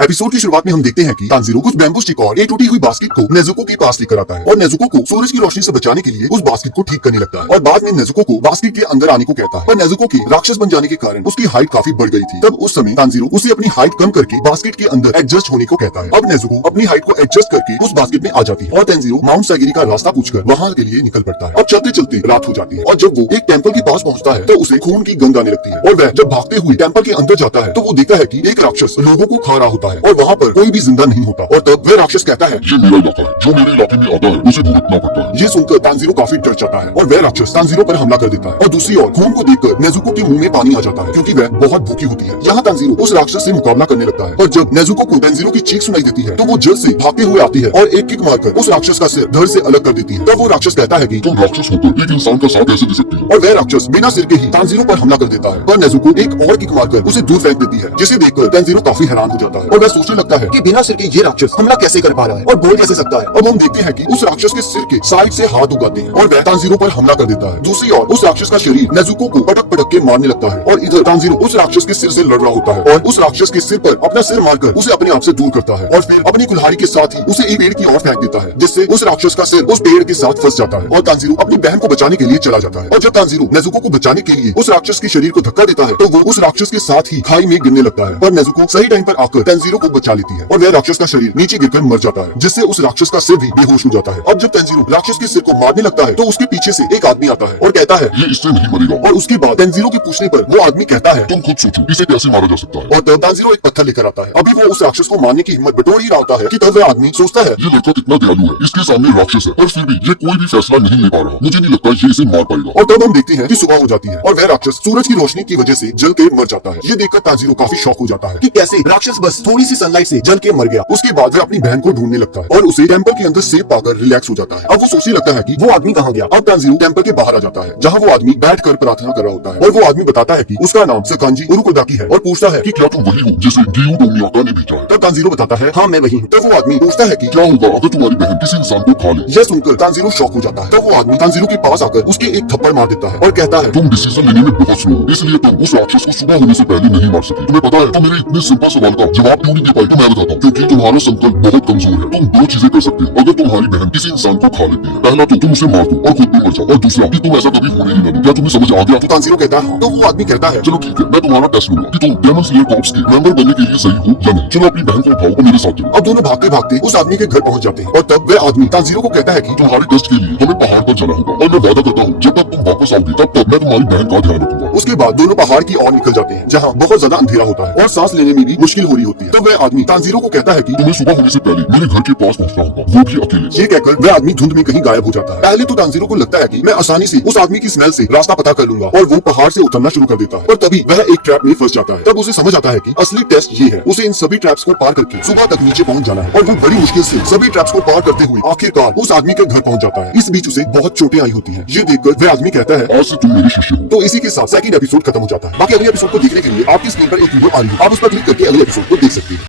Episode की शुरुआत में हम देखते हैं कि तांजीरो कुछ बैम्बू स्टिक और एक टूटी हुई बास्केट को नेजुको के पास लेकर आता है और नेजुको को सूरज की रोशनी से बचाने के लिए उस बास्केट को ठीक करने लगता है और बाद में नेजुको को बास्केट के अंदर आने को कहता है। पर नेजुको के राक्षस बन जाने के कारण उसकी हाइट काफी बढ़ गई थी। तब उस समय तांजीरो उसे अपनी हाइट कम करके बास्केट के अंदर एडजस्ट होने को कहता है। अब नेजुको अपनी हाइट को एडजस्ट करके उस बास्केट में आ जाती है और तांजीरो माउंट सैगिरी का रास्ता पूछकर वहाँ के लिए निकल पड़ता है। अब चलते चलते रात हो जाती है और जब वो एक टेम्पल के पास पहुँचता है तो उसे खून की गंध आने लगती है और वह जब भागते हुए टेम्पल के अंदर जाता है तो वो देखता है कि एक राक्षस लोगों को खा रहा होता है और वहाँ पर कोई भी जिंदा नहीं होता। और तब वह राक्षस कहता है, ये मेरा इलाका है, जो मेरे इलाके में आता है उसे भुगतना पड़ता है। ये सुनकर तांजीरो काफी डर जाता है और वह राक्षस तांजीरो पर हमला कर देता है। और दूसरी ओर खून को देखकर नेजुको के मुंह में पानी आ जाता है क्योंकि वह बहुत भूखी होती है। यहाँ तांजीरो उस राक्षस से मुकाबला करने लगता है और जब नेजुको को तांजीरो की चीख सुनाई देती है तो वो जल्द से भागते हुए आती है और एक किक मारकर उस राक्षस का सिर धड़ से अलग कर देती है। तब वो राक्षस कहता है कि तुम राक्षस होकर एक इंसान का साथ कैसे दे सकती हो? और वह राक्षस बिना सिर के ही तांजीरो पर हमला कर देता है। पर नेजुको एक और किक मारकर उसे दूर फेंक देती है जिसे देखकर तांजीरो काफी हैरान हो जाता है और वह सोचने लगता है कि बिना सिर के ये राक्षस हमला कैसे कर पा रहा है और बोल कैसे सकता है। अब हम देखते हैं कि उस राक्षस के सिर के साइड से हाथ उगाते हैं और वह तांजीरो पर हमला कर देता है। दूसरी ओर उस राक्षस का शरीर नेजुको को पटक पटक के मारने लगता है और इधर तांजीरो उस राक्षस के सिर से लड़ रहा होता है और उस राक्षस के सिर पर अपना सिर मारकर उसे अपने आप से दूर करता है और फिर अपनी कुल्हाड़ी के साथ ही उसे एक पेड़ की ओर फेंक देता है जिससे उस राक्षस का सिर उस पेड़ के साथ फंस जाता है और तांजीरो अपनी बहन को बचाने के लिए चला जाता है। और जब तांजीरो नेजुको को बचाने के लिए उस राक्षस के शरीर को धक्का देता है तो वो उस राक्षस के साथ ही खाई में गिरने लगता है। पर नेजुको सही टाइम पर आकर तांजीरो को बचा लेती है और वह राक्षस का शरीर नीचे गिरकर मर जाता है जिससे उस राक्षस का सिर भी बेहोश हो जाता है। अब जब तांजीरो राक्षस के सिर को मारने लगता है तो उसके पीछे से एक आदमी आता है और कहता है, ये इससे नहीं मरेगा। और उसके बाद तांजीरो के पूछने पर वो आदमी कहता है, तुम खुद सोचो इसे कैसे मारा जा सकता है। और तब तांजीरो एक पत्थर लेकर आता है। अभी वो उस राक्षस को मारने की हिम्मत बटोर ही रहा होता है कि तब वह आदमी सोचता है, ये लड़का कितना दयालु है, इसके सामने राक्षस है पर फिर भी ये कोई भी फैसला नहीं ले पा रहा। मुझे नहीं लगता ये इसे मार पाएगा। और तब हम देखते हैं कि सुबह हो जाती है और वह राक्षस सूरज की रोशनी की वजह से जल के मर जाता है। ये देखकर तांजीरो काफी शौक हो जाता है कि कैसे राक्षस बस थोड़ी सी सनलाइट से जल के मर गया। उसके बाद वह अपनी बहन को ढूंढने लगता है और उसे टेम्पल के अंदर सेफ पाकर रिलैक्स हो जाता है। अब वो सोचने लगता है कि वो आदमी कहाँ गया। अब तांजीरो टेम्पल के बाहर आ जाता है जहाँ वो आदमी बैठकर प्रार्थना कर रहा होता है और वो आदमी बताता है कि उसका नाम सकांजी उरुकोदाकी है और पूछता है कि क्या तुम वही हो जिसे गियो डोमियाता ने भेजा है? तब तांजीरो बताता है, हाँ मैं वही हूँ। तब वो आदमी पूछता है कि क्या होगा अगर तुम्हारी बहन किसी इंसान को खा ले? यह सुनकर तांजीरो शॉक हो जाता है। तब वो आदमी तांजीरो के पास आकर उसके एक थप्पड़ मार देता है और कहता है, तुम डिसीजन लेने में बहुत स्लो हो, इसलिए तुम उस राक्षस को सुबह होने से पहले नहीं मार सके। तुम्हें पता है तुम मेरे इतने सिंपल सवाल का जवाब क्यों नहीं दे पाई? तो मैं बताता हूँ, क्योंकि तुम्हारा संकल्प बहुत कमजोर है। तुम दो चीजें कर सकते हो अगर तुम्हारी बहन किसी इंसान को खा लेती है। पहला तो तुम उसे मार दो और खुद भी मर जाओ और दूसरा कि तुम ऐसा कभी होने ही ना दो। क्या तुम्हें समझ आ गया? तो तांजीरो कहता है, तो वो आदमी कहता है, चलो ठीक है, मैं तुम्हारा टेस्ट लूंगा कि तुम डेमन स्लेयर कॉर्प्स के मेंबर बनने के लिए सही हो या नहीं। चलो अपनी बहन को उठाओ और मेरे साथ चलो। अब दोनों भागते भागते उस आदमी के घर पहुंच जाते हैं और तब वह आदमी तांजीरो को कहता है कि तुम्हारे टेस्ट के लिए हमें पहाड़ पर जाना होगा और मैं वादा करता हूँ जब तक तुम वापस आओगी तब तक मैं तुम्हारी बहन का ध्यान रखूंगा। उसके बाद दोनों पहाड़ की ओर निकल जाते हैं जहाँ बहुत ज्यादा अंधेरा होता है और सांस लेने में भी मुश्किल हो रही होती है। तो वह आदमी तांजीरो को कहता है कि तुम्हें सुबह होने से पहले मेरे घर के पास पहुंचना होगा, वो भी अकेले। ये कहकर वह आदमी धुंध में कहीं गायब हो जाता है। पहले तो तांजीरो को लगता है कि मैं आसानी से उस आदमी की स्मेल से रास्ता पता कर लूंगा और वो पहाड़ से उतरना शुरू कर देता है। पर तभी वह एक ट्रैप में फंस जाता है। तब उसे समझ आता है कि असली टेस्ट ये है, उसे इन सभी ट्रैप्स को पार करके सुबह तक नीचे पहुंच जाना है। और वो बड़ी मुश्किल से सभी ट्रैप्स को पार करते हुए आखिरकार उस आदमी के घर पहुंच जाता है। इस बीच उसे बहुत चोटें आई होती है। ये देखकर वह आदमी कहता है, आज से तुम मेरी शिष्य हो। तो इसी के साथ सेकंड एपिसोड खत्म हो जाता है। बाकी अगले एपिसोड को देखने के लिए आपकी स्क्रीन पर एक वीडियो आ रही है, आप उस पर क्लिक करके अगले एपिसोड को देख सकते हैं।